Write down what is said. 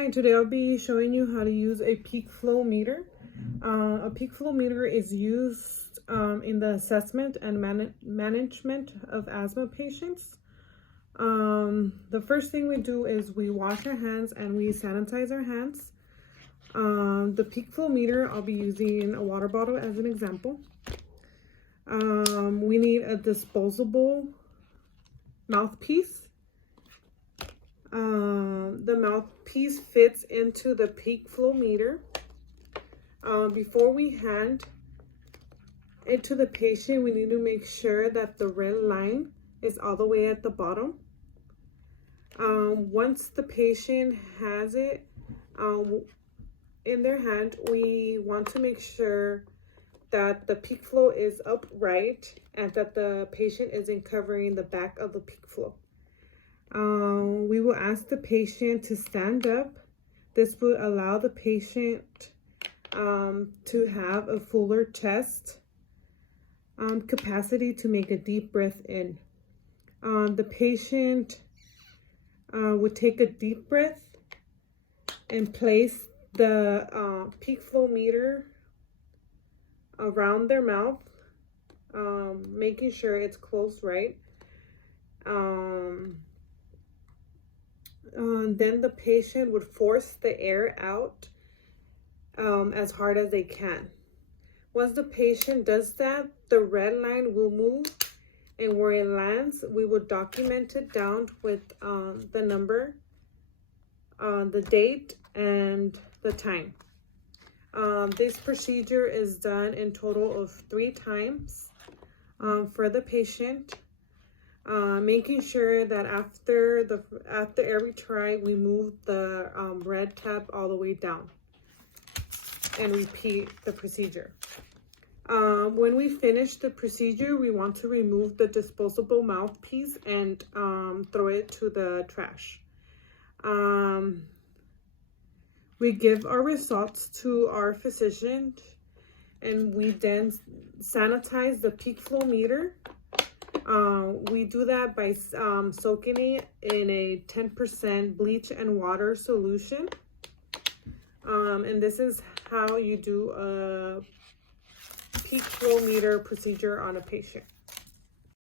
Hi, today I'll be showing you how to use a peak flow meter. A peak flow meter is used in the assessment and management of asthma patients. The first thing we do is we wash our hands and we sanitize our hands. The peak flow meter, I'll be using a water bottle as an example. We need a disposable mouthpiece. The mouthpiece fits into the peak flow meter. Before we hand it to the patient, we need to make sure that the red line is all the way at the bottom. Once the patient has it in their hand, we want to make sure that the peak flow is upright and that the patient isn't covering the back of the peak flow. We will ask the patient to stand up. This will allow the patient to have a fuller chest capacity to make a deep breath in. The patient would take a deep breath and place the peak flow meter around their mouth, making sure it's closed right. Then the patient would force the air out as hard as they can. Once the patient does that, the red line will move, and where it lands, we will document it down with the number, the date, and the time. This procedure is done in total of 3 times for the patient. Making sure that after every try, we move the red tab all the way down and repeat the procedure. When we finish the procedure, we want to remove the disposable mouthpiece and throw it to the trash. We give our results to our physician, and we then sanitize the peak flow meter. We do that by soaking it in a 10% bleach and water solution. And this is how you do a peak flow meter procedure on a patient.